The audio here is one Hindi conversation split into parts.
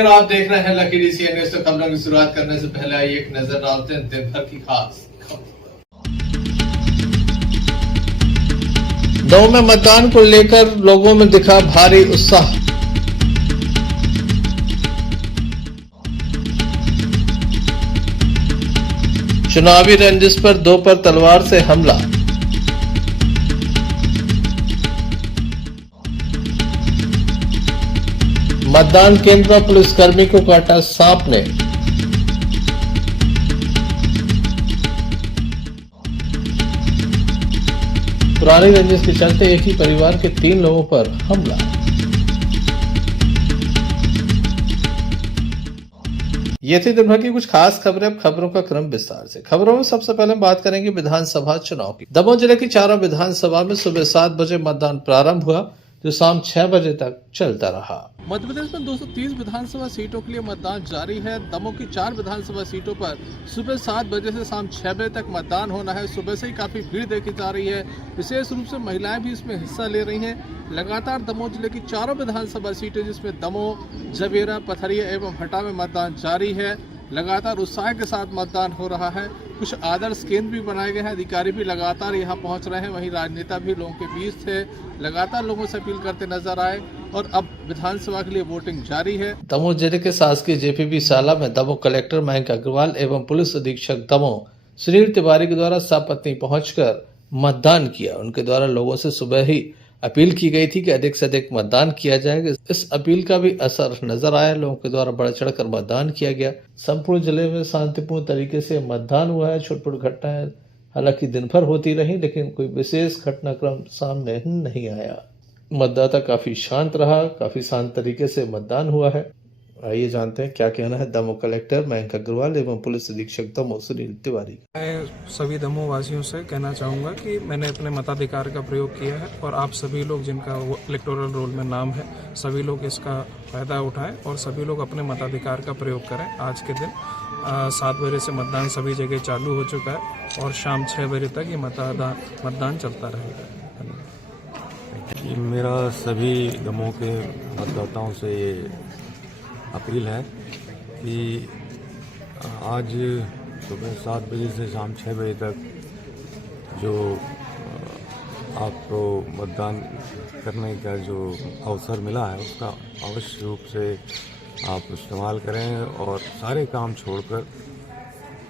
नमस्ते और आप देख रहे हैं लकी डीसीएन न्यूज़। तो खबरों की शुरुआत करने से पहले आइए एक नजर डालते हैं दिन भर की खास दमोह में मतदान को लेकर लोगों में दिखा भारी उत्साह। चुनावी रंजिश पर दो पर तलवार से हमला। मतदान केंद्र पर पुलिसकर्मी को काटा सांप ने। पुरानी रंजिश के चलते एक ही परिवार के 3 लोगों पर हमला। ये थी दिन भर की कुछ खास खबरें। अब खबरों का क्रम विस्तार से। खबरों में सबसे पहले बात करेंगे विधानसभा चुनाव की। दमोह जिले की चारों विधानसभा में सुबह 7 बजे मतदान प्रारंभ हुआ, जो शाम 6 बजे तक चलता रहा। मध्य प्रदेश में 230 विधानसभा सीटों के लिए मतदान जारी है। दमोह की 4 विधानसभा सीटों पर सुबह 7 बजे से शाम 6 बजे तक मतदान होना है। सुबह से ही काफी भीड़ देखी जा रही है। विशेष रूप से महिलाएं भी इसमें हिस्सा ले रही हैं। लगातार दमोह जिले की चारों विधानसभा सीटें, जिसमें दमोह, जवेरा, पथरिया एवं हटा में मतदान जारी है। लगातार उत्साह के साथ मतदान हो रहा है। कुछ आदर्श केंद्र भी बनाए गए हैं। अधिकारी भी लगातार यहां पहुंच रहे हैं। वहीं राजनेता भी लोगों के बीच थे, लगातार लोगों से अपील करते नजर आए। और अब विधानसभा के लिए वोटिंग जारी है। दमोह जिले के शासकीय जेपीबी शाला में दमोह कलेक्टर मयंक अग्रवाल एवं पुलिस अधीक्षक दमोह सुनील तिवारी के द्वारा सपत्नी पहुंचकर मतदान किया। उनके द्वारा लोगों से सुबह ही अपील की गई थी कि अधिक से अधिक मतदान किया जाएगा। इस अपील का भी असर नजर आया। लोगों के द्वारा बढ़ चढ़कर मतदान किया गया। संपूर्ण जिले में शांतिपूर्ण तरीके से मतदान हुआ है। छोटी-छोटी घटनाएं हालांकि दिन भर होती रही, लेकिन कोई विशेष घटनाक्रम सामने नहीं आया। मतदाता काफी शांत रहा, काफी शांत तरीके से मतदान हुआ है। आइए जानते हैं क्या कहना है दमोह कलेक्टर मयंक अग्रवाल एवं पुलिस अधीक्षक दमोह सुनील तिवारी। मैं सभी दमोह वासियों से कहना चाहूँगा कि मैंने अपने मताधिकार का प्रयोग किया है और आप सभी लोग जिनका इलेक्टोरल रोल में नाम है, सभी लोग इसका फायदा उठाएं और सभी लोग अपने मताधिकार का प्रयोग करें। आज के दिन 7 बजे से मतदान सभी जगह चालू हो चुका है और शाम 6 बजे तक ये मतदान चलता रहेगा। मेरा सभी दमोह के मतदाताओं से ये अपील है कि आज सुबह 7 बजे से शाम 6 बजे तक जो आपको मतदान करने का जो अवसर मिला है, उसका अवश्य रूप से आप इस्तेमाल करें और सारे काम छोड़कर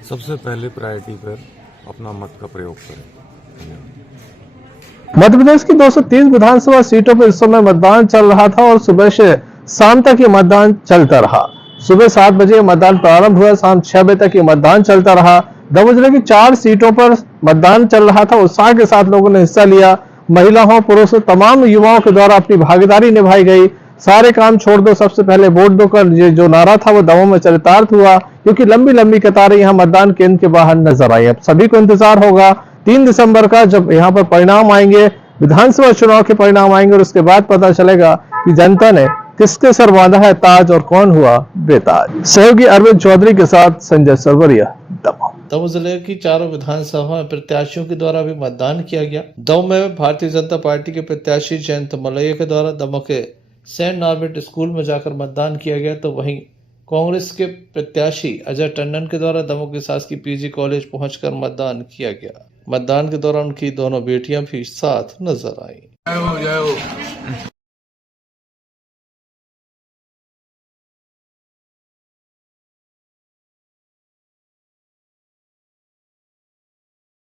सबसे पहले प्रायोरिटी पर अपना मत का प्रयोग करें। मध्य प्रदेश की 230 विधानसभा सीटों पर इस समय मतदान चल रहा था और सुबह से शाम तक ये मतदान चलता रहा। सुबह 7 बजे मतदान प्रारंभ हुआ, शाम 6 बजे तक ये मतदान चलता रहा। दमोह जिले की 4 सीटों पर मतदान चल रहा था। उत्साह के साथ लोगों ने हिस्सा लिया। महिलाओं, पुरुषों, तमाम युवाओं के द्वारा अपनी भागीदारी निभाई गई। सारे काम छोड़ दो, सबसे पहले वोट दो कर ये जो नारा था वो दमोह में चरितार्थ हुआ, क्योंकि लंबी लंबी कतारें यहाँ मतदान केंद्र के बाहर नजर आई। अब सभी को इंतजार होगा 3 दिसंबर का, जब यहाँ पर परिणाम आएंगे, विधानसभा चुनाव के परिणाम आएंगे और उसके बाद पता चलेगा कि जनता ने किसके सर बांधा है ताज और कौन हुआ बेताज। सहयोगी अरविंद चौधरी के साथ संजय सरवरिया, दमोह। दमोह जिले की चारों विधानसभा में प्रत्याशियों के द्वारा भी मतदान किया गया। दमोह में भारतीय जनता पार्टी के प्रत्याशी जयंत मलैया के द्वारा दमोह के सेंट नॉर्बर्ट स्कूल में जाकर मतदान किया गया, तो वहीं कांग्रेस के प्रत्याशी अजय टंडन के द्वारा दमोह के शासकीय पीजी कॉलेज पहुंचकर मतदान किया गया। मतदान के दौरान उनकी दोनों बेटियां भी साथ नजर आई।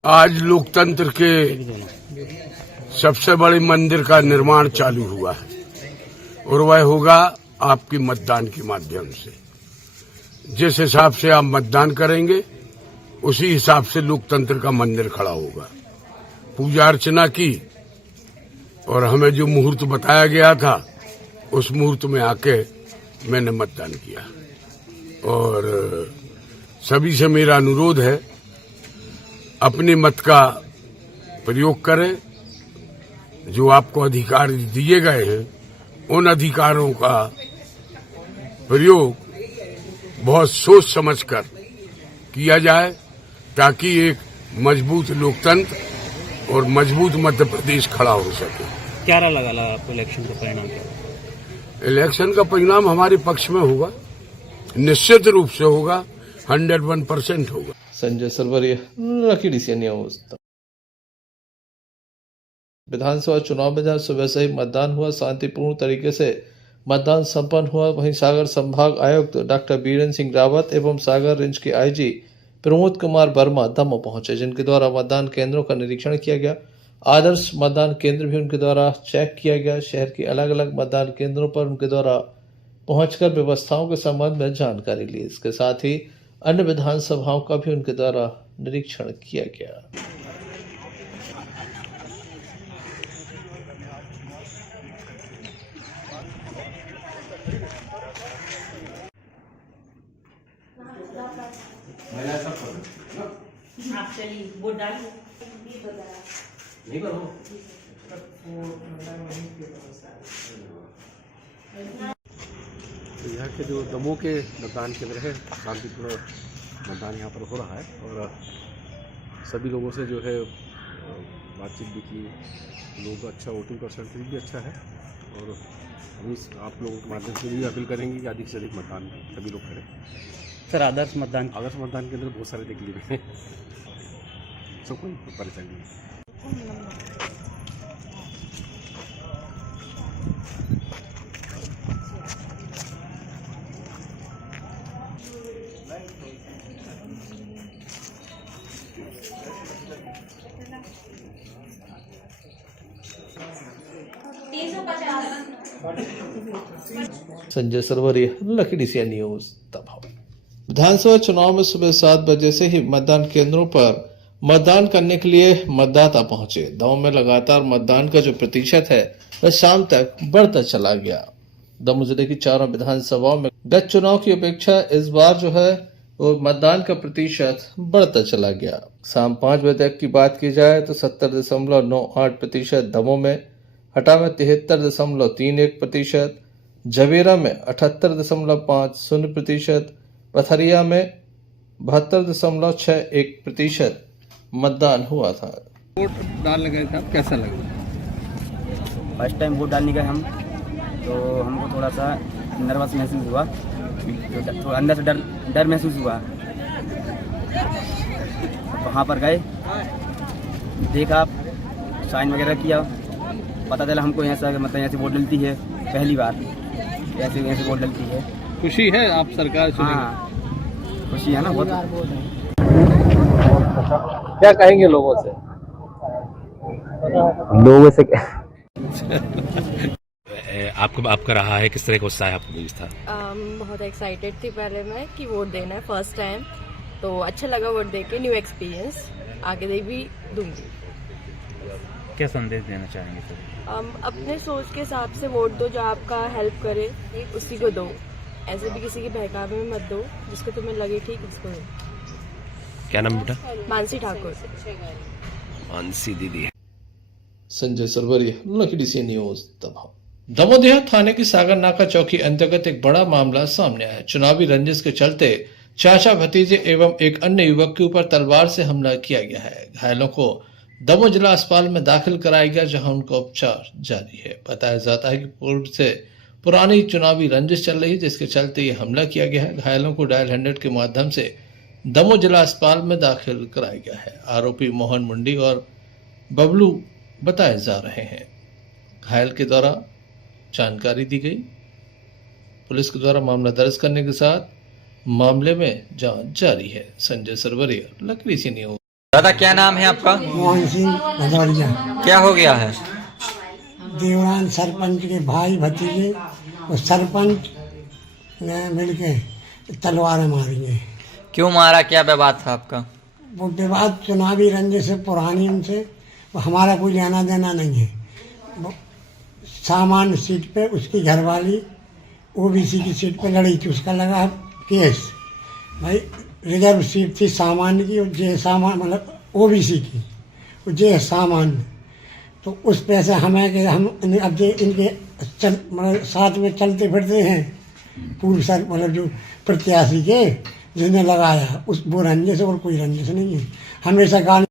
आज लोकतंत्र के सबसे बड़े मंदिर का निर्माण चालू हुआ है और वह होगा आपकी मतदान के माध्यम से। जिस हिसाब से आप मतदान करेंगे उसी हिसाब से लोकतंत्र का मंदिर खड़ा होगा। पूजा अर्चना की और हमें जो मुहूर्त बताया गया था उस मुहूर्त में आके मैंने मतदान किया। और सभी से मेरा अनुरोध है, अपने मत का प्रयोग करें। जो आपको अधिकार दिए गए हैं उन अधिकारों का प्रयोग बहुत सोच समझकर किया जाए, ताकि एक मजबूत लोकतंत्र और मजबूत मध्य प्रदेश खड़ा हो सके। क्या लगा आपको इलेक्शन का परिणाम? इलेक्शन का परिणाम हमारे पक्ष में होगा, निश्चित रूप से होगा, 101% होगा। Sanjay Sarwariya, Lucky DC news. विधानसभा चुनाव में जहां सुबह से ही मतदान हुआ, शांतिपूर्ण तरीके से मतदान संपन्न हुआ, वहीं सागर संभाग आयुक्त डॉक्टर बीरेंद्र सिंह रावत एवं सागर रेंज के आईजी प्रमोद कुमार वर्मा दमोह पहुंचे, जिनके द्वारा मतदान केंद्रों का निरीक्षण किया गया। आदर्श मतदान केंद्र भी उनके द्वारा चेक किया गया। शहर के अलग अलग मतदान केंद्रों पर उनके द्वारा पहुंचकर व्यवस्थाओं के संबंध में जानकारी ली। इसके साथ ही अन्य विधानसभाओं का भी उनके द्वारा निरीक्षण किया गया। आप चलिए वोट डालिए। तो यहाँ के जो दमोह के मतदान केंद्र है, शांतिपूर्ण मतदान यहाँ पर हो रहा है और सभी लोगों से जो है बातचीत भी की। लोगों का अच्छा वोटिंग परसेंटेज भी अच्छा है और हम आप लोगों के माध्यम से भी अपील करेंगे कि अधिक से अधिक मतदान सभी लोग करें। सर आदर्श मतदान केंद्र बहुत सारे देख लिए हैं, सब कोई परेशानी नहीं। Sanjay Sarwariya, Lucky DC news Damoh. विधानसभा चुनाव में सुबह 7 बजे से ही मतदान केंद्रों पर मतदान करने के लिए मतदाता पहुंचे। दमोह में लगातार मतदान का जो प्रतिशत है वह शाम तक बढ़ता चला गया। दमोह जिले की चारों विधानसभाओं में गत चुनाव की अपेक्षा इस बार जो है वो मतदान का प्रतिशत बढ़ता चला गया। शाम 5 बजे तक की बात की जाए तो 70.98% दमोह में, हटा में 73.31%, जवेरा में 78.50%, पथरिया में 72.61% मतदान हुआ था। वोट डालने गए थे आप, कैसा लगा? फर्स्ट टाइम वोट डालने गए हम, तो हमको थोड़ा सा नर्वस महसूस हुआ, तो अंदर से डर महसूस हुआ। वहाँ पर गए, देखा, साइन वगैरह किया, पता चला हमको यहाँ से मतलब यहाँ से वोट डलती है, पहली बार यहाँ से वोट डलती है। खुशी है आप सरकार चुनेंगे? हाँ, खुशी है ना बहुत। क्या कहेंगे लोगों से? आपका रहा है, किस तरह का उत्साह है आपको मिली था? बहुत एक्साइटेड थी पहले मैं कि वोट देना है फर्स्ट टाइम, तो अच्छा लगा वोट देके, न्यू एक्सपीरियंस, आगे दे भी दूंगी। क्या संदेश देना चाहेंगे सर? अपने सोच के हिसाब से वोट दो, जो आपका हेल्प करे उसी को दो, ऐसे भी किसी के बहकावे में मत दो, जिसको तुम्हें लगे ठीक उसको दो। क्या नाम बेटा? मानसी ठाकुर। मानसी दीदी। Sanjay Sarwariya, Lucky DC news Damoh. Damoh थाने की सागर नाका चौकी अंतर्गत एक बड़ा मामला सामने आया। चुनावी रंजिश के चलते चाचा भतीजे एवं एक अन्य युवक के ऊपर तलवार से हमला किया गया है। घायलों को दमोह जिला अस्पताल में दाखिल कराया गया, जहां उनका उपचार जारी है। बताया जाता है कि पूर्व से पुरानी चुनावी रंजिश चल रही है, जिसके चलते ये हमला किया गया है। घायलों को डायल 100 के माध्यम से दमोह जिला अस्पताल में दाखिल कराया गया है। आरोपी मोहन मुंडी और बबलू बताए जा रहे हैं। घायल के द्वारा जानकारी दी गई। पुलिस के द्वारा मामला दर्ज करने के साथ मामले में जांच जारी है। संजय सरवरिया, लकी सी न्यूज। दादा क्या नाम है आपका? मोहन सिंह भदौरिया। क्या हो गया है? देवरान सरपंच के भाई भतीजे और सरपंच ने मिलके तलवारें मारी है। क्यों मारा, क्या विवाद था आपका? वो विवाद चुनावी रंजिश से पुरानी, उनसे हमारा कोई लेना देना नहीं है। सामान्य सीट पे उसकी घरवाली ओबीसी की सीट पे लड़ी थी, उसका लगा केस। भाई रिजर्व सीट थी सामान्य की, और जे सामान्य मतलब ओबीसी की, और जे सामान्य, तो उस पे से हमें कि हम अब जे इनके मतलब साथ में चलते फिरते हैं पूर्व सर मतलब जो प्रत्याशी के जिसने लगाया, उस वो रंजिश और कोई रंजिश नहीं है। हमेशा गाली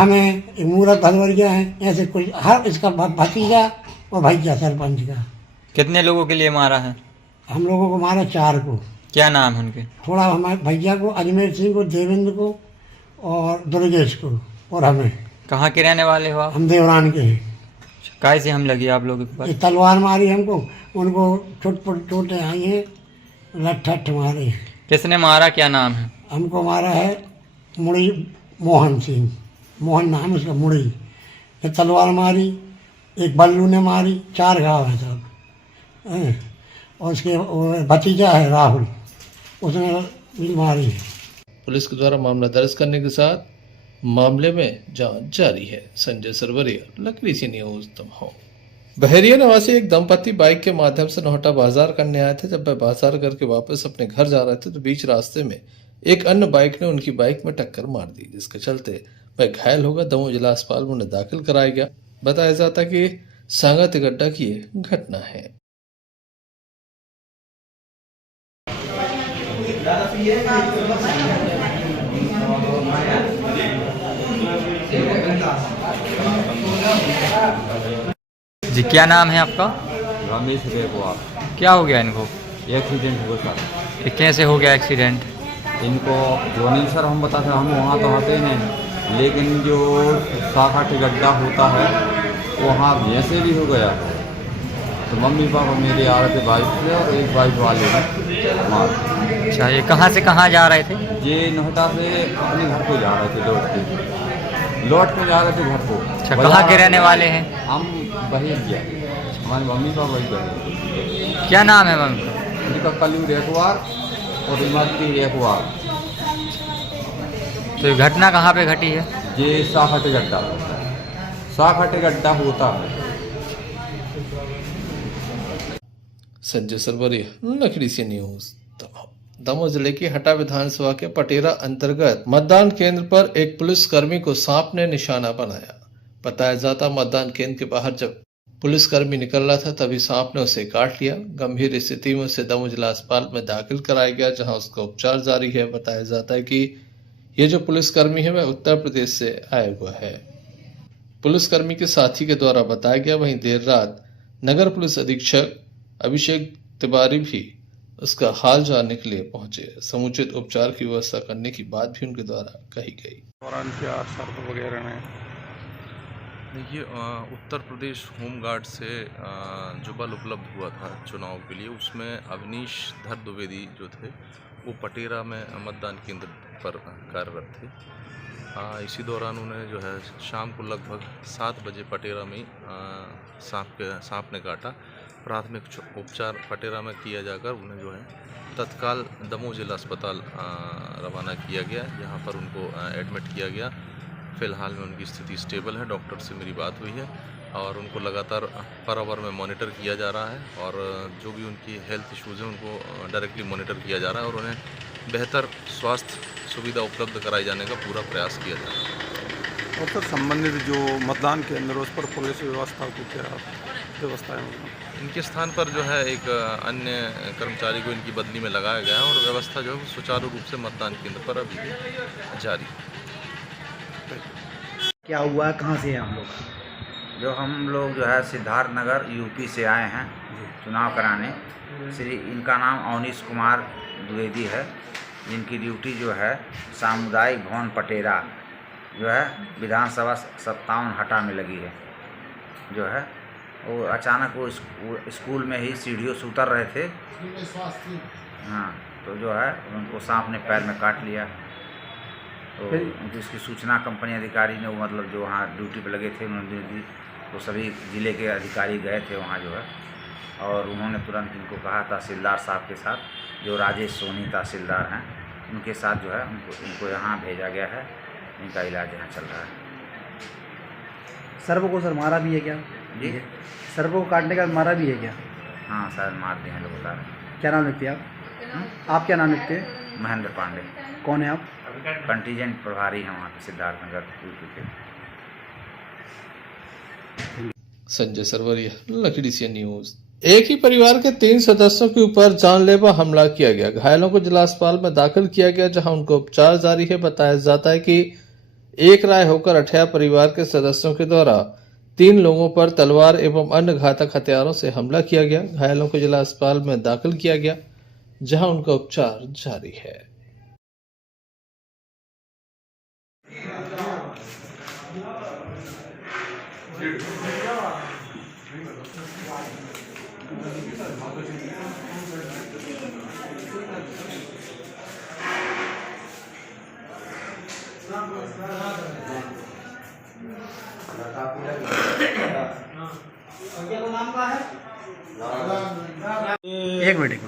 हमें एक मूरत भदौरिया है, ऐसे कुछ हर इसका भतीजा और भैया सरपंच का। कितने लोगों के लिए मारा है? हम लोगों को मारा 4 को। क्या नाम है उनके? थोड़ा हमारे भैया को, अजमेर सिंह को, देवेंद्र को और दुर्गेश को, और हमें। कहाँ के रहने वाले हो आप? हम देवरान के हैं। काय से हम लगी आप लोगों के ये पास? तलवार मारी हमको, उनको छोट चोटें आई हैं, लठ मारे हैं। किसने मारा, क्या नाम है? हमको मारा है मुड़ी मोहन सिंह, मोहन नाम उसका, मुड़ी। फिर तलवार मारी, एक बल्लू ने मारी, 4 घाव है सब। और उसके भतीजा है राहुल, उसने भी मारी। पुलिस के द्वारा मामला दर्ज करने के साथ मामले में जांच जारी है। संजय सरवरिया, लकड़ी सी न्यूज दमोह। बहरिया निवासी एक दंपति बाइक के माध्यम से नौहटा बाजार करने आए थे। जब वह बाजार करके वापस अपने घर जा रहे थे तो बीच रास्ते में एक अन्य बाइक ने उनकी बाइक में टक्कर मार दी, जिसके चलते वह घायल होकर दमोह जिला अस्पताल में उन्हें दाखिल कराया गया। बताया जाता कि सांगत गड्ढा की ये घटना है। जी, क्या नाम है आपका? रमेश रेगवार। क्या हो गया इनको? एक्सीडेंट हुआ सर। ये कैसे हो गया एक्सीडेंट? इनको जो नहीं सर हम बताते, हम वहाँ तो आते ही नहीं, लेकिन जो साखाट गड्ढा होता है वहाँ जैसे भी हो गया। तो मम्मी पापा मेरे आ रहे थे बाइक से और एक बाइक वाले ने मार। अच्छा, ये कहाँ से कहाँ जा रहे थे? ये नोहटा से अपने घर को जा रहे थे, लौट के जा रहे थे घर को। अच्छा, कहाँ के रहने वाले हैं? हम वही गया, हमारे मम्मी पापा वही गए। क्या नाम है मम्मी का? उनका कलू रेखवार और इमरती रेखवार। तो ये घटना कहाँ पे घटी है? ये साखाट गड्ढा, साखाट गड्ढा होता है। संजय सरवरिया, लकड़ी सी न्यूज दमोह। दमोह जिले की हटा विधानसभा के पटेरा अंतर्गत मतदान केंद्र पर एक पुलिसकर्मी को सांप ने निशाना बनाया। बताया जाता मतदान केंद्र के बाहर जब पुलिसकर्मी निकल रहा था तभी सांप ने उसे काट लिया। गंभीर स्थिति में उसे दमोह जिला अस्पताल में दाखिल कराया गया, जहां उसका उपचार जारी है। बताया जाता है कि ये जो पुलिसकर्मी है वह उत्तर प्रदेश से आया हुआ है। पुलिसकर्मी के साथी के द्वारा बताया गया। वहीं देर रात नगर पुलिस अधीक्षक अभिषेक तिवारी भी उसका हाल जानने के लिए पहुंचे। समुचित उपचार की व्यवस्था करने की बात भी उनके द्वारा कही गई। दौरान क्या सर्द वगैरह ने? देखिए, उत्तर प्रदेश होमगार्ड से जो बल उपलब्ध हुआ था चुनाव के लिए, उसमें अवनीश धर द्विवेदी जो थे वो पटेरा में मतदान केंद्र पर कार्यरत थे। इसी दौरान उन्हें जो है शाम को लगभग 7 बजे पटेरा में सांप ने काटा। प्राथमिक उपचार पटेरा में किया जाकर उन्हें जो है तत्काल दमोह जिला अस्पताल रवाना किया गया, जहां पर उनको एडमिट किया गया। फ़िलहाल में उनकी स्थिति स्टेबल है। डॉक्टर से मेरी बात हुई है और उनको लगातार पर आवर में मॉनिटर किया जा रहा है और जो भी उनकी हेल्थ इश्यूज़ हैं उनको डायरेक्टली मॉनिटर किया जा रहा है और उन्हें बेहतर स्वास्थ्य सुविधा उपलब्ध कराए जाने का पूरा प्रयास किया जा रहा है। और सर, संबंधित जो मतदान केंद्र उस पर पुलिस व्यवस्था की क्या व्यवस्था है? इनके स्थान पर जो है एक अन्य कर्मचारी को इनकी बदली में लगाया गया है और व्यवस्था जो है सुचारू रूप से मतदान केंद्र पर अभी भी जारी है। क्या हुआ, कहाँ से हैं हम लोग? जो हम लोग जो है सिद्धार्थ नगर यूपी से आए हैं चुनाव कराने। श्री इनका नाम अवनीश कुमार द्विवेदी है, जिनकी ड्यूटी जो है सामुदायिक भवन पटेरा जो है विधानसभा 57 हटा में लगी है। जो है वो अचानक वो स्कूल में ही सीढ़ियों से उतर रहे थे। हाँ, तो जो है उनको सांप ने पैर में काट लिया। तो जिसकी सूचना कंपनी अधिकारी ने, वो मतलब जो वहाँ ड्यूटी पे लगे थे उन्होंने दी, तो सभी ज़िले के अधिकारी गए थे वहाँ जो है, और उन्होंने तुरंत इनको कहा तहसीलदार साहब के साथ, जो राजेश सोनी तहसीलदार हैं, उनके साथ जो है उनको यहाँ भेजा गया है। इनका इलाज यहाँ चल रहा है। सर्व को सर मारा भी है क्या? जी, सर्व को काटने का मारा भी है क्या? हाँ सर, मार दिए हैं लोग बता रहे हैं। क्या नाम लिखते हैं आप क्या नाम लिखते हैं? महेंद्र पांडे। कौन है आप? कंटीजेंट प्रभारी हैं वहाँ के सिद्धार्थ नगर के। संजय सरवरिया, लकड़ी सी न्यूज। एक ही परिवार के 3 सदस्यों के ऊपर जानलेवा हमला किया गया। घायलों को जिला अस्पताल में दाखिल किया गया, जहां उनको उपचार जारी है। बताया जाता है कि एक राय होकर अठया परिवार के सदस्यों के द्वारा 3 लोगों पर तलवार एवं अन्य घातक हथियारों से हमला किया गया। घायलों को जिला अस्पताल में दाखिल किया गया, जहां उनका उपचार जारी है। एक मिनट।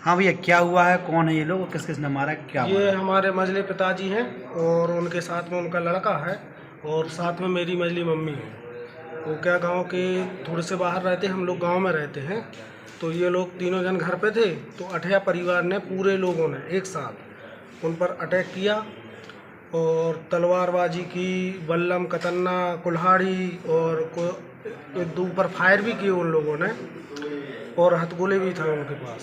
हाँ भैया, क्या हुआ है? कौन है ये लोग? किस किस ने मारा है? क्या ये हमारे मजले पिताजी हैं और उनके साथ में उनका लड़का है और साथ में मेरी मजली मम्मी है। वो क्या गांव के थोड़े से बाहर रहते, हम लोग गांव में रहते हैं। तो ये लोग तीनों जन घर पे थे, तो अठया परिवार ने पूरे लोगों ने एक साथ उन पर अटैक किया और तलवारबाजी की, बल्लम, कतन्ना, कुल्हाड़ी और एक दो पर फायर भी किए उन लोगों ने और हथगोले भी था उनके पास।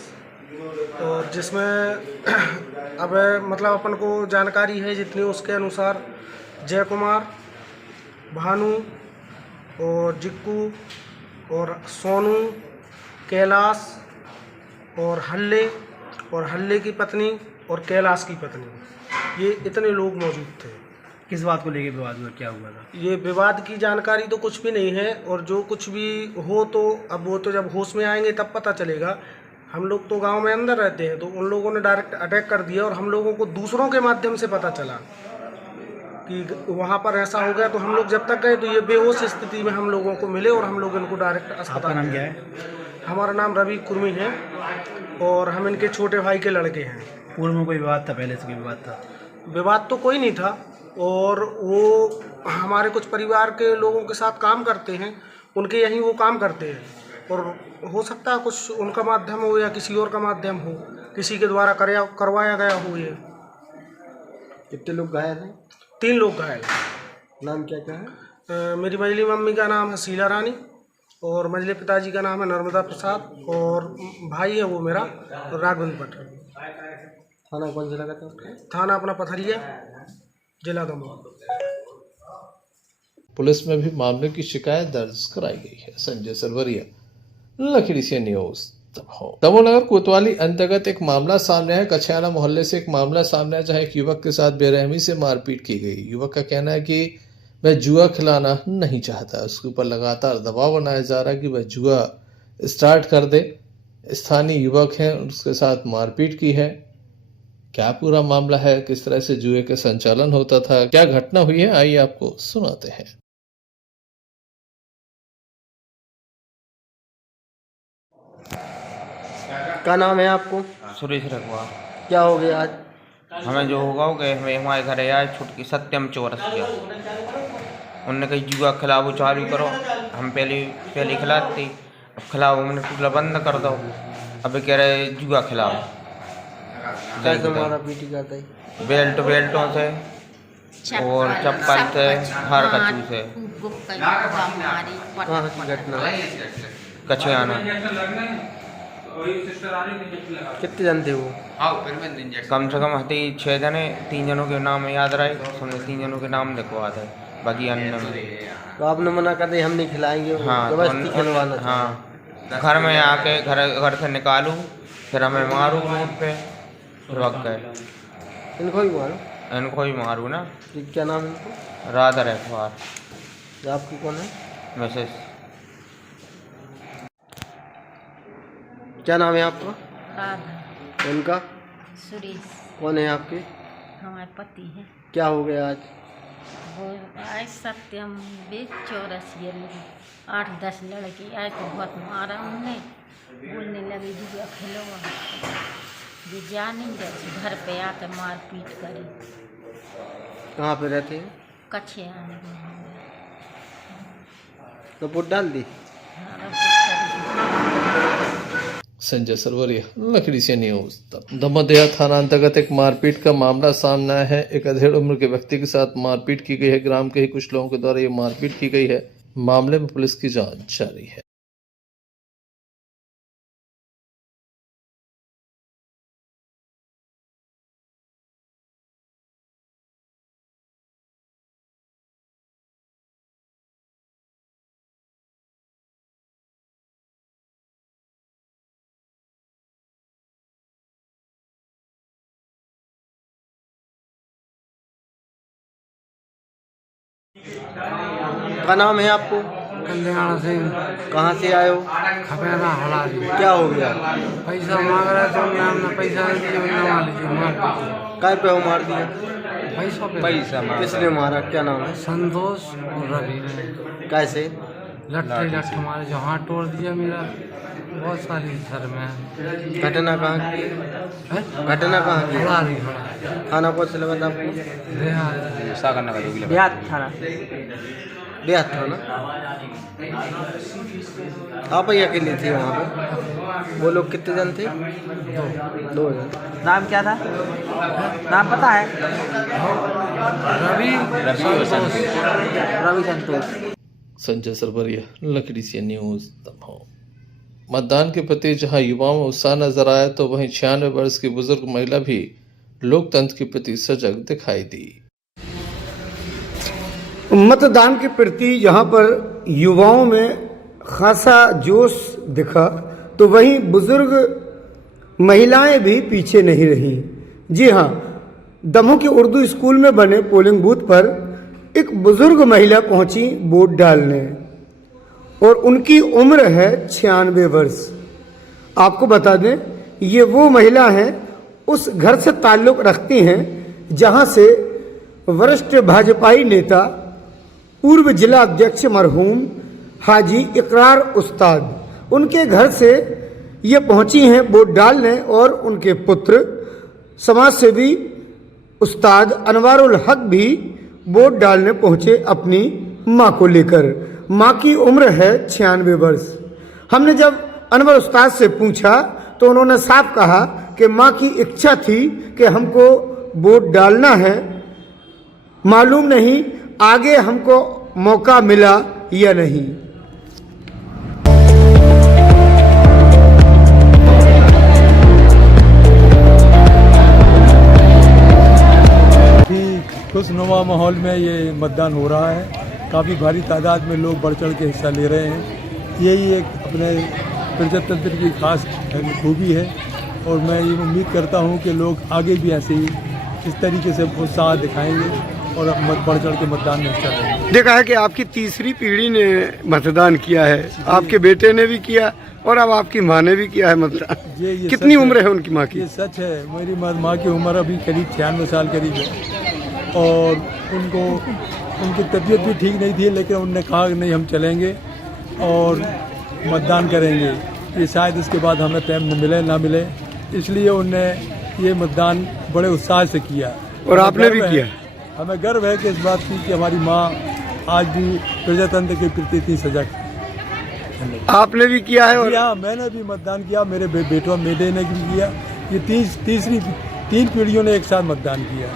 और जिसमें अब मतलब अपन को जानकारी है जितनी, उसके अनुसार जय कुमार, भानु और जिक्कू और सोनू, कैलाश और हल्ले की पत्नी और कैलाश की पत्नी, ये इतने लोग मौजूद थे। किस बात को लेके विवाद हुआ? क्या हुआ था? ये विवाद की जानकारी तो कुछ भी नहीं है और जो कुछ भी हो तो अब वो तो जब होश में आएंगे तब पता चलेगा। हम लोग तो गांव में अंदर रहते हैं, तो उन लोगों ने डायरेक्ट अटैक कर दिया और हम लोगों को दूसरों के माध्यम से पता चला कि वहाँ पर ऐसा हो गया। तो हम लोग जब तक गए तो ये बेहोश स्थिति में हम लोगों को मिले और हम लोग इनको डायरेक्ट अस्पताल। आपका नाम क्या है? हमारा नाम रवि कुर्मी है और हम इनके छोटे भाई के लड़के हैं। पूर्व में कोई विवाद था? पहले से कोई विवाद था? विवाद तो कोई नहीं था और वो हमारे कुछ परिवार के लोगों के साथ काम करते हैं, उनके यहीं वो काम करते हैं और हो सकता है कुछ उनका माध्यम हो या किसी और का माध्यम हो, किसी के द्वारा करवाया गया हो। ये कितने लोग घायल हैं? 3 लोग घायल। नाम क्या क्या है? मेरी मजली मम्मी का नाम है शीला रानी और मजले पिताजी का नाम है नर्मदा प्रसाद और भाई है वो मेरा राघवेंद्र पटेल। थाना कौन जिला का था? थाना अपना पथरिया, जिला दमोह। पुलिस में भी मामले की शिकायत दर्ज कराई गई है। संजय सरवरिया, लखीडीसी न्यूज, दमोह नगर कोतवाली अंतर्गत एक मामला सामने आया। कछियाना मोहल्ले से एक मामला सामने आया जहां एक युवक के साथ बेरहमी से मारपीट की गई। युवक का कहना है कि वह जुआ खिलाना नहीं चाहता, उसके ऊपर लगातार दबाव बनाया जा रहा है कि वह जुआ स्टार्ट कर दे। स्थानीय युवक हैं, उसके साथ मारपीट की है। क्या पूरा मामला है, किस तरह से जुए का संचालन होता था, क्या घटना हुई है, आइए आपको सुनाते हैं। क्या नाम है आपको? सुरेश रखवा। क्या हो गया आज? हमें जो होगा वो गए, हमें हमारे घर आया छुटकी सत्यम चौरसिया। उनने कही जुआ खिलाओ चालू करो, हम पहले खिलाते, अब खिलाओ, हमने टूला बंद कर दो, अब कह रहे जुआ खिलाओ। कैसे मारा पीटी करता है? बेल्टों से और चप्पल से, हर कचू से। कहाँ की घटना? कछियाना। कितने जन थे वो? कम से कम हती 6 जने, 3 जनों के नाम याद रहे, हमने 3 जनों के नाम लिखवा थे, बाकी अन्य में। तो आपने मना कर दिया हम नहीं खिलाएंगे? हाँ, खिलवाना? हाँ, घर में आके घर से निकालूं, फिर हमें मारू रोड पे, फिर भाग गए। इनको ही मारो? इनको ही मारू ना। क्या नाम है इनको? राधा रखवार। आपकी कौन है? मैसेज। क्या नाम है आपका? राधा। उनका? सुरेश। कौन है आपके? हमारे पति है। क्या हो गया आज? वो आज सत्यम चौरसिया 8-10 लड़के आए तो बहुत मारा उन्हें, बोलने लगे जुआ खेलो, ये जा नहीं रहे, घर पे आकर मार पीट करी। कहाँ पे रहते हैं? कछियाना। रिपोर्ट डाल दी? संजय सरवरिया, लखीडीसी न्यूज। दमोह थाना अंतर्गत एक मारपीट का मामला सामने आया है। एक अधेड़ उम्र के व्यक्ति के साथ मारपीट की गई है। ग्राम के ही कुछ लोगों के द्वारा ये मारपीट की गई है। मामले में पुलिस की जांच जारी है। क्या नाम है आपको? कल्याण सिंह। कहाँ से आए हो? खपेरा हलाली। क्या हो गया? पैसा मांग रहा तो हमने पैसा नहीं दिया, मार दीजिए। काय पे हो मार दिया? पैसा पे। पैसा मारा। किसने मारा? क्या नाम है? संतोष और रवि ने। कैसे? लट्ठे मारे, जो हाथ तोड़ दिया मेरा, बहुत सारी सर में। घटना कहाँ की? घटना कहाँ की? हलाली। थाना कौन से लगा था आपको? देहात थाना। देहात थाना। आप ही अकेले थे वहाँ पे? वो लोग कितने जन थे? दो जन। नाम क्या था? नाम पता है? रवि संतोष। संजय सरबरिया, लकड़ी सी न्यूज दमोह। मतदान के प्रति जहां युवाओं में उत्साह नजर आया तो वहीं 96 वर्ष की बुजुर्ग महिला भी लोकतंत्र के प्रति सजग दिखाई दी। मतदान के प्रति यहाँ पर युवाओं में खासा जोश दिखा तो वहीं बुजुर्ग महिलाएं भी पीछे नहीं रहीं। जी हाँ, दमोह के उर्दू स्कूल में बने पोलिंग बूथ पर एक बुजुर्ग महिला पहुंची वोट डालने और उनकी उम्र है 96 वर्ष। आपको बता दें, ये वो महिला हैं, उस घर से ताल्लुक़ रखती हैं जहां से वरिष्ठ भाजपाई नेता पूर्व जिला अध्यक्ष मरहूम हाजी इकरार उस्ताद, उनके घर से ये पहुंची हैं वोट डालने और उनके पुत्र समाजसेवी उस्ताद अनवारुल हक भी वोट डालने पहुंचे अपनी मां को लेकर। मां की उम्र है 96 वर्ष। हमने जब अनवर उस्ताद से पूछा तो उन्होंने साफ कहा कि मां की इच्छा थी कि हमको वोट डालना है, मालूम नहीं आगे हमको मौका मिला या नहीं। खुशनुमा माहौल में ये मतदान हो रहा है। काफ़ी भारी तादाद में लोग बढ़ चढ़ के हिस्सा ले रहे हैं। यही एक अपने प्रजातंत्र की खास खूबी है और मैं ये उम्मीद करता हूँ कि लोग आगे भी ऐसे ही इस तरीके से उत्साह दिखाएंगे और बढ़ चढ़ के मतदान में हिस्सा लेंगे। देखा है कि आपकी तीसरी पीढ़ी ने मतदान किया है, आपके बेटे ने भी किया और अब आपकी माँ ने भी किया है मतदान। ये कितनी उम्र है उनकी माँ की? ये सच है, मेरी माँ की उम्र अभी करीब 96 साल करीब है और उनकी तबीयत भी ठीक नहीं थी, लेकिन उनने कहा कि नहीं हम चलेंगे और मतदान करेंगे। ये शायद इसके बाद हमें टाइम मिले ना मिले, इसलिए उनने ये मतदान बड़े उत्साह से किया और आपने भी किया। हमें गर्व है कि इस बात की कि हमारी माँ आज भी प्रजातंत्र के प्रति इतनी सजग। आपने भी किया है? और हाँ, मैंने भी मतदान किया, मेरे बेटे ने भी किया। ये तीन पीढ़ियों ने एक साथ मतदान किया।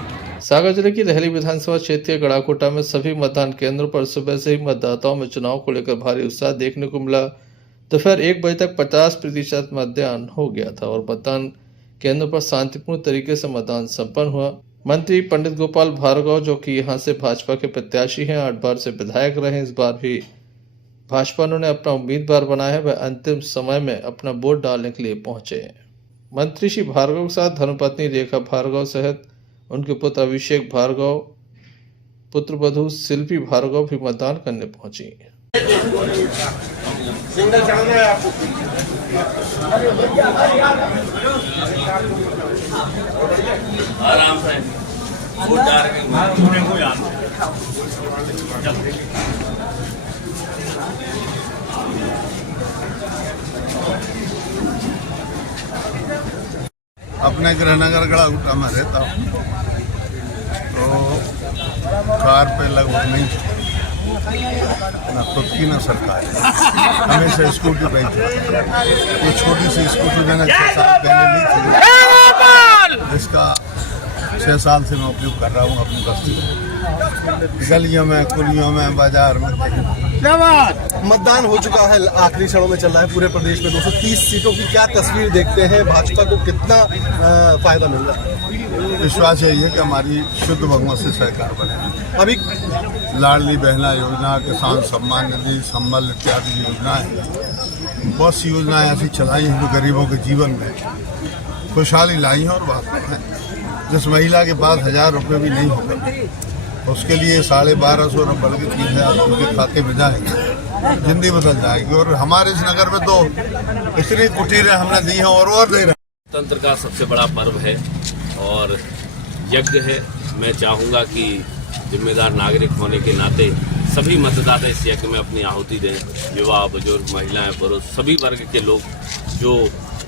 सागर जिले की रहली विधानसभा क्षेत्र के गड़ाकोटा में सभी मतदान केंद्रों पर सुबह से ही मतदाताओं में चुनाव को लेकर भारी उत्साह देखने को मिला। दोपहर 1 बजे तक 50% मतदान हो गया था और मतदान केंद्रों पर शांतिपूर्ण तरीके से मतदान संपन्न हुआ। मंत्री पंडित गोपाल भार्गव, जो कि यहां से भाजपा के प्रत्याशी हैं, 8 बार से विधायक रहे, इस बार भी भाजपा ने अपना उम्मीदवार बनाया है, वह अंतिम समय में अपना वोट डालने के लिए पहुंचे। मंत्री श्री भार्गव के साथ धर्मपत्नी रेखा भार्गव सहित उनके पुत्र अभिषेक भार्गव, पुत्रवधू शिल्पी भार्गव भी मतदान करने पहुंची। आराम से अपने गृहनगर गड़ाकोटा में रहता हूँ, तो कार पे लगभग नहीं, ना खुद की ना सरकार, हमेशा स्कूटी पे ये छोटी सी स्कूटी मैंने 6 साल पहले ली थी, जिसका 6 साल से मैं उपयोग कर रहा हूँ अपनी बस्ती में, गलियों में, कुलियों में, बाजार में। मतदान हो चुका है, आखिरी क्षणों में चल रहा है पूरे प्रदेश में 230 सीटों की क्या तस्वीर देखते हैं? भाजपा को कितना फायदा मिल रहा है? विश्वास यही है कि हमारी शुद्ध बहुमत से सरकार बने। अभी लाडली बहना योजना, किसान सम्मान निधि, संबल इत्यादि योजनाएं, बहुत सी योजनाएं ऐसी चलाई हैं जो गरीबों के जीवन में खुशहाली लाई हैं। और बात है, जिस महिला के पास 1000 रुपये भी नहीं होते उसके लिए 1250 और बढ़ के 3000 उनके खाते में जाएंगे, जिंदगी बदल जाएगी। और हमारे इस नगर में तो इतनी कुटीरें हमने दी हैं और दे रहे हैं। तंत्र का सबसे बड़ा पर्व है और यज्ञ है। मैं चाहूँगा कि जिम्मेदार नागरिक होने के नाते सभी मतदाता इस यज्ञ में अपनी आहुति दें। युवा, बुजुर्ग, महिलाएं, पुरुष, सभी वर्ग के लोग जो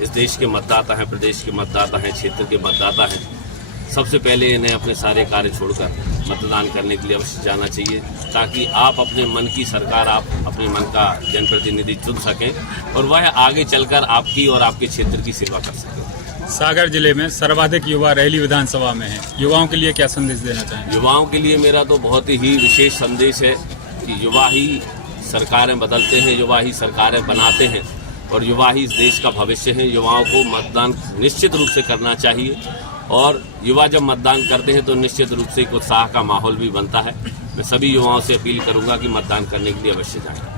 इस देश के मतदाता हैं, प्रदेश के मतदाता हैं, क्षेत्र के मतदाता हैं, सबसे पहले इन्हें अपने सारे कार्य छोड़कर मतदान करने के लिए अवश्य जाना चाहिए, ताकि आप अपने मन की सरकार, आप अपने मन का जनप्रतिनिधि चुन सकें और वह आगे चलकर आपकी और आपके क्षेत्र की सेवा कर सकें। सागर जिले में सर्वाधिक युवा रैली विधानसभा में है, युवाओं के लिए क्या संदेश देना चाहेंगे? युवाओं के लिए मेरा तो बहुत ही विशेष संदेश है कि युवा ही सरकारें बदलते हैं, युवा ही सरकारें बनाते हैं और युवा ही इस देश का भविष्य है। युवाओं को मतदान निश्चित रूप से करना चाहिए और युवा जब मतदान करते हैं तो निश्चित रूप से एक उत्साह का माहौल भी बनता है। मैं सभी युवाओं से अपील करूंगा कि मतदान करने के लिए अवश्य जाएं।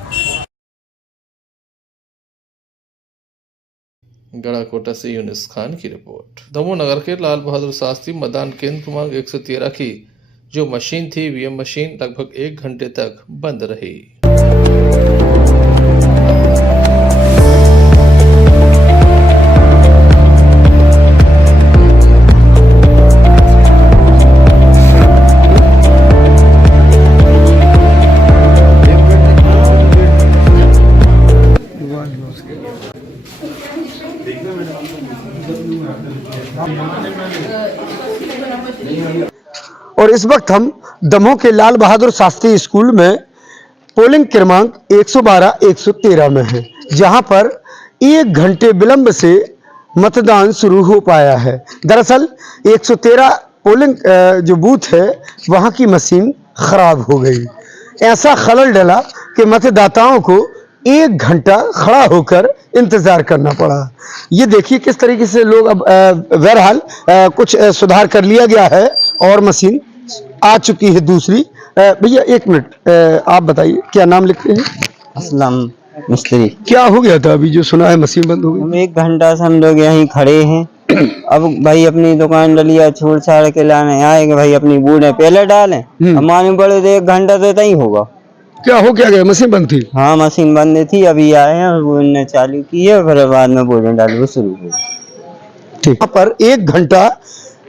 गढ़ाकोटा से यूनिस खान की रिपोर्ट। दमोह नगर के लाल बहादुर शास्त्री मतदान केंद्र क्रमांक 113 की जो मशीन थी, ईवीएम मशीन, लगभग 1 घंटे तक बंद रही। और इस वक्त हम दमोह के लाल बहादुर शास्त्री स्कूल में पोलिंग क्रमांक 112-113 में हैं, जहां पर 1 घंटे विलंब से मतदान शुरू हो पाया है। दरअसल 113 पोलिंग जो बूथ है वहां की मशीन खराब हो गई। ऐसा खलल डला कि मतदाताओं को 1 घंटा खड़ा होकर इंतजार करना पड़ा। ये देखिए किस तरीके से लोग अब बहरहाल कुछ सुधार कर लिया गया है और मशीन आ चुकी है दूसरी। भैया 1 मिनट, आप बताइए क्या नाम लिखते हैं? असलम मिस्त्री। क्या हो गया था अभी जो सुना है मशीन बंद हो गई? हम 1 घंटा से हम लोग यहीं खड़े हैं। अब भाई अपनी दुकान डलिया छोड़ छाड़ के लाने आए कि भाई अपनी बूढ़े पहले डालें, हमारे बड़े तो 1 घंटा तो तय होगा। क्या हो क्या गया? मशीन बंद थी? हाँ मशीन बंद थी, अभी आए हैं और बोलने चालू की है, फिर बाद में बोलने डालना शुरू हो। ठीक, पर 1 घंटा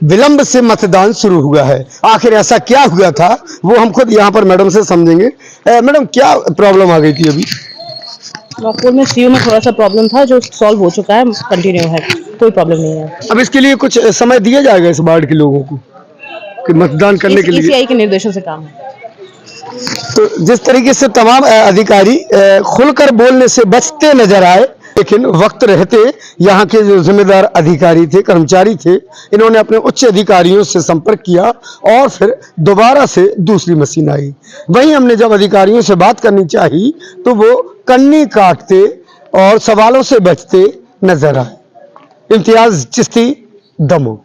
विलंब से मतदान शुरू हुआ है। आखिर ऐसा क्या हुआ था वो हम खुद यहाँ पर मैडम से समझेंगे। मैडम क्या प्रॉब्लम आ गई थी अभी? लॉकडाउन में सीयू में थोड़ा सा प्रॉब्लम था जो सॉल्व हो चुका है, कंटिन्यू है, कोई प्रॉब्लम नहीं है। अब इसके लिए कुछ समय दिया जाएगा इस वार्ड के लोगों को कि मतदान करने के लिए? ECI के निर्देशों से काम है। तो जिस तरीके से तमाम अधिकारी खुलकर बोलने से बचते नजर आए, लेकिन वक्त रहते यहाँ के जो जिम्मेदार अधिकारी थे, कर्मचारी थे, इन्होंने अपने उच्च अधिकारियों से संपर्क किया और फिर दोबारा से दूसरी मशीन आई। वहीं हमने जब अधिकारियों से बात करनी चाहिए तो वो कन्नी काटते और सवालों से बचते नजर आए। इम्तियाज चिश्ती, दमोह।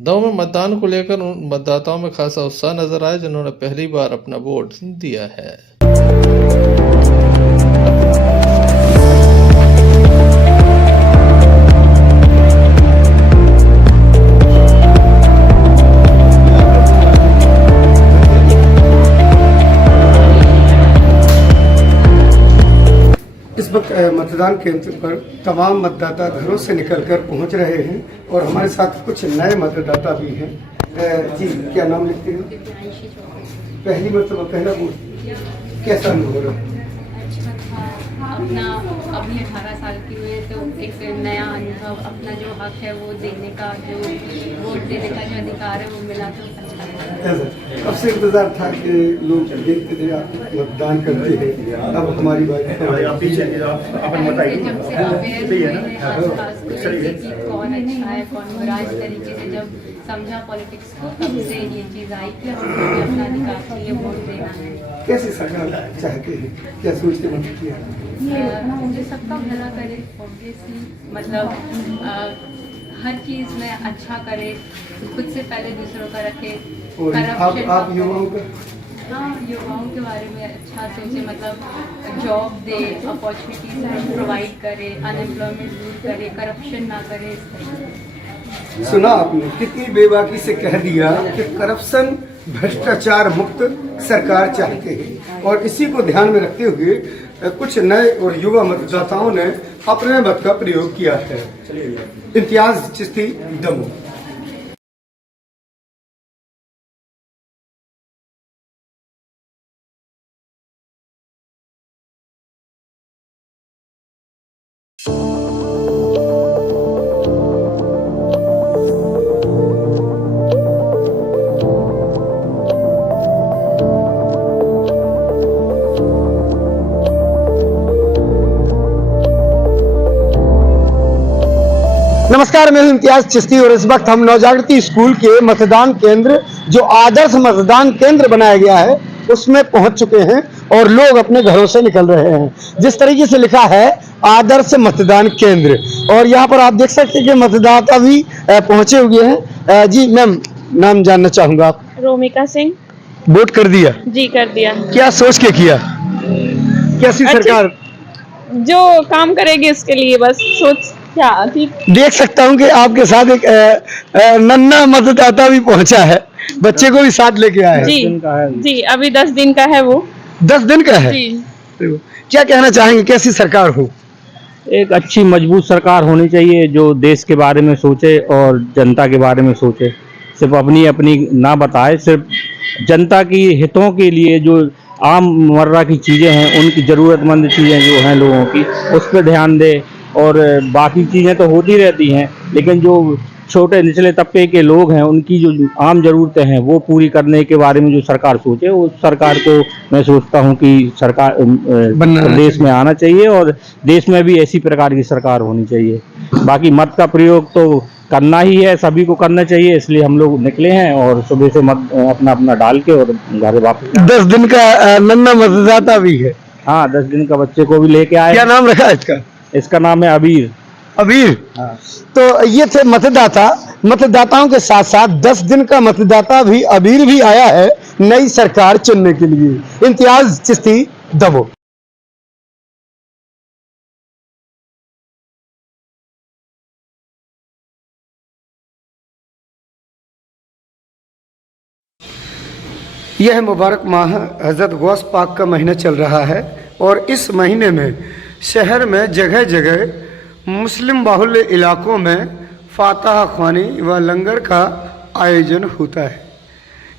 दमोह में मतदान को लेकर उन मतदाताओं में खासा उत्साह नजर आया जिन्होंने पहली बार अपना वोट दिया है। इस वक्त मतदान केंद्र पर तमाम मतदाता घरों से निकलकर पहुंच रहे हैं और हमारे साथ कुछ नए मतदाता भी हैं। जी क्या नाम लिखते हैं? पहली मरतबा पहला वोट, कैसा अनुभव रहा? अपना अभी 18 साल की हुए तो एक नया अनुभव, अपना जो हक है वो देने का, जो वोट देने का जो अधिकार है वो मिला तो अच्छा लगा। कब से इंतजार था कि लोग देखते थे आप मतदान करते हैं, अब हमारी बात जब से अवेयर हुए हैं आसपास कि कौन अच्छा है कौन बुरा, इस तरीके से जब समझा पॉलिटिक्स को, तब से ये चीज़ आई कि हमको भी अपना अधिकार के लिए वोट देना है। कैसे सरकार चाहते हैं, क्या सोचते मत किया? मुझे सबका भला करे, ऑब्वियसली, मतलब हर चीज़ में अच्छा करे, खुद से पहले दूसरों का रखे। आप युवाओं का? हाँ, युवाओं के बारे में अच्छा सोचे, मतलब जॉब दे, अपॉर्चुनिटीज प्रोवाइड करे, अनएम्प्लॉयमेंट दूर करे, करप्शन ना करे। सुना आपने कितनी बेबाकी से कह दिया कि करप्शन भ्रष्टाचार मुक्त सरकार चाहते हैं और इसी को ध्यान में रखते हुए कुछ नए और युवा मतदाताओं ने अपने मत का प्रयोग किया है। इम्तियाज चिश्ती, दमोह। नमस्कार, मैं हूं इम्तियाज चिश्ती और इस वक्त हम नवजागृति स्कूल के मतदान केंद्र, जो आदर्श मतदान केंद्र बनाया गया है, उसमें पहुंच चुके हैं और लोग अपने घरों से निकल रहे हैं। जिस तरीके से लिखा है आदर्श मतदान केंद्र, और यहाँ पर आप देख सकते हैं कि मतदाता भी पहुंचे हुए हैं। जी मैम, नाम जानना चाहूंगा आप? रोमिका सिंह। वोट कर दिया? जी कर दिया। क्या सोच के किया? कैसी सरकार जो काम करेगी उसके लिए बस सोच। क्या ठीक। देख सकता हूं कि आपके साथ एक नन्हा मतदाता भी पहुंचा है, बच्चे को भी साथ लेके आया है। जी अभी 10 दिन का है वो। 10 दिन का है? जी। क्या कहना चाहेंगे, कैसी सरकार हो? एक अच्छी मजबूत सरकार होनी चाहिए जो देश के बारे में सोचे और जनता के बारे में सोचे, सिर्फ अपनी अपनी ना बताए, सिर्फ जनता की हितों के लिए जो आम मर्रा की चीज़ें हैं, उनकी ज़रूरतमंद चीज़ें जो हैं लोगों की, उस पर ध्यान दे। और बाकी चीज़ें तो होती रहती हैं, लेकिन जो छोटे निचले तबके के लोग हैं उनकी जो आम ज़रूरतें हैं वो पूरी करने के बारे में जो सरकार सोचे, उस सरकार को मैं सोचता हूं कि सरकार देश में आना चाहिए और देश में भी ऐसी प्रकार की सरकार होनी चाहिए। बाकी मत का प्रयोग तो करना ही है, सभी को करना चाहिए, इसलिए हम लोग निकले हैं और सुबह से मत अपना अपना डाल के और घर वापस। 10 दिन का नन्हा मतदाता भी है? हाँ, 10 दिन का बच्चे को भी लेके आए। क्या नाम रखा है इसका? इसका नाम है अबीर। अबीर? हाँ। तो ये थे मतदाता। मतदाताओं के साथ साथ 10 दिन का मतदाता भी, अबीर भी आया है नई सरकार चुनने के लिए। इम्तियाज चिश्ती, दमोह। यह मुबारक माह हज़रत गौस पाक का महीना चल रहा है और इस महीने में शहर में जगह जगह मुस्लिम बाहुल्य इलाकों में फातहा ख्वानी व लंगर का आयोजन होता है।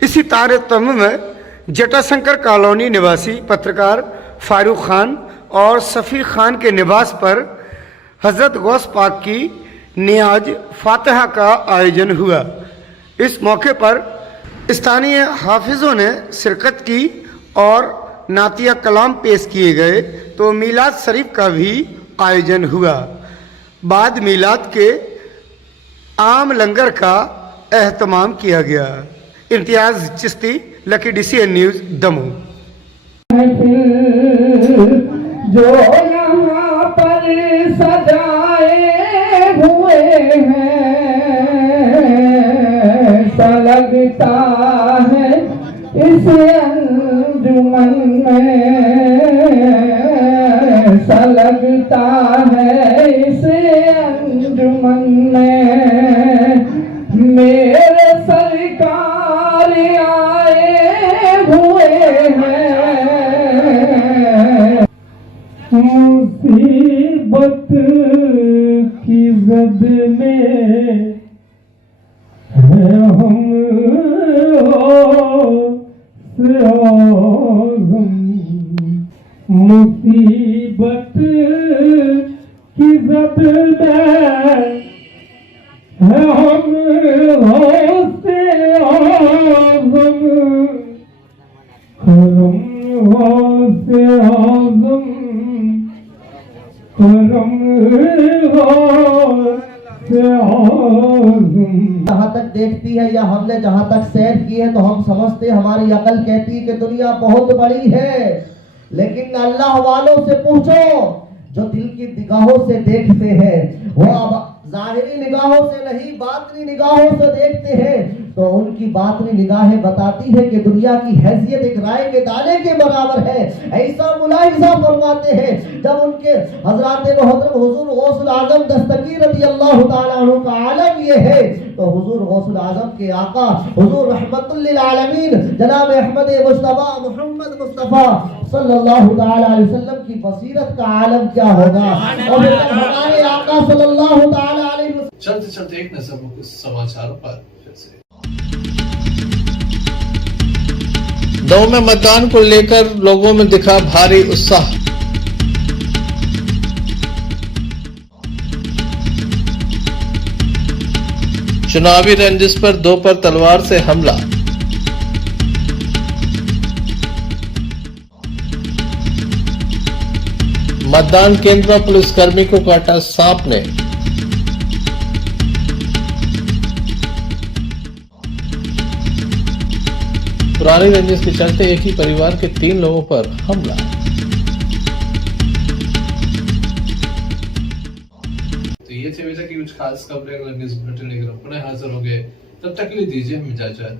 इसी तारतम्य में जटाशंकर कॉलोनी निवासी पत्रकार फारूक खान और सफ़ी खान के निवास पर हज़रत गौस पाक की नियाज फातहा का आयोजन हुआ। इस मौके पर स्थानीय हाफिज़ों ने शिरकत की और नातिया कलाम पेश किए गए, तो मीलाद शरीफ का भी आयोजन हुआ। बाद मीलाद के आम लंगर का एहतमाम किया गया। Imtiaz Chishti, lucky DCN news, Damoh. जो यहाँ पर सजाए हुए हैं, सा लगता है इस अंजुमन में, सा लगता है इस अंजुमन में, मेरे सरकार आए हुए हैं। मुसीबत की जद में है हम मुसीबत की जद में है हम होते आज़म, करम होते आज़म, करम होते आज़म। जहाँ तक देखती है या हमने जहाँ तक सैर की है तो हम समझते, हमारी अकल कहती है कि दुनिया बहुत बड़ी है, लेकिन अल्लाह वालों से पूछो जो दिल की निगाहों से देखते हैं, वो अब जाहिरी निगाहों से नहीं बातनी निगाहों से देखते हैं, तो उनकी बातनी निगाहें बताती है कि दुनिया की हैसियत एक राय के दाने के बराबर है। ऐसा मुलाहिजा फरमाते हैं जब उनके हजरात मोहतरम हुजूर गौसुल आजम दस्तगीर रज़ियल्लाहु ताला अन्हु का आलम ये है, तो तो हुजूर गौसुल आजम के आका हुजूर रहमतुल लिल आलमीन जनाब अहमद मुस्तफा मोहम्मद मुस्तफा सल्लल्लाहु ताला अलैहि वसल्लम की बसीरत का आलम क्या होगा। और हमारे आका सल्लल्लाहु ताला अलैहि वसल्लम। चलते चलते एक नजर मुख्य समाचारों पर फिर से। दमोह में मतदान को लेकर लोगों में दिखा भारी उत्साह। चुनावी रंजिश पर दो पर तलवार से हमला। मतदान केंद्र पर पुलिसकर्मी को काटा सांप ने। पुरानी रंजिश के चलते एक ही परिवार के 3 लोगों पर हमला। तो ये थे अभी तक की कुछ खास खबरें। अगले न्यूज़ बुलेटिन लेकर पुनः हाजिर होंगे, तब तक के लिए दीजिए हमें इजाजत।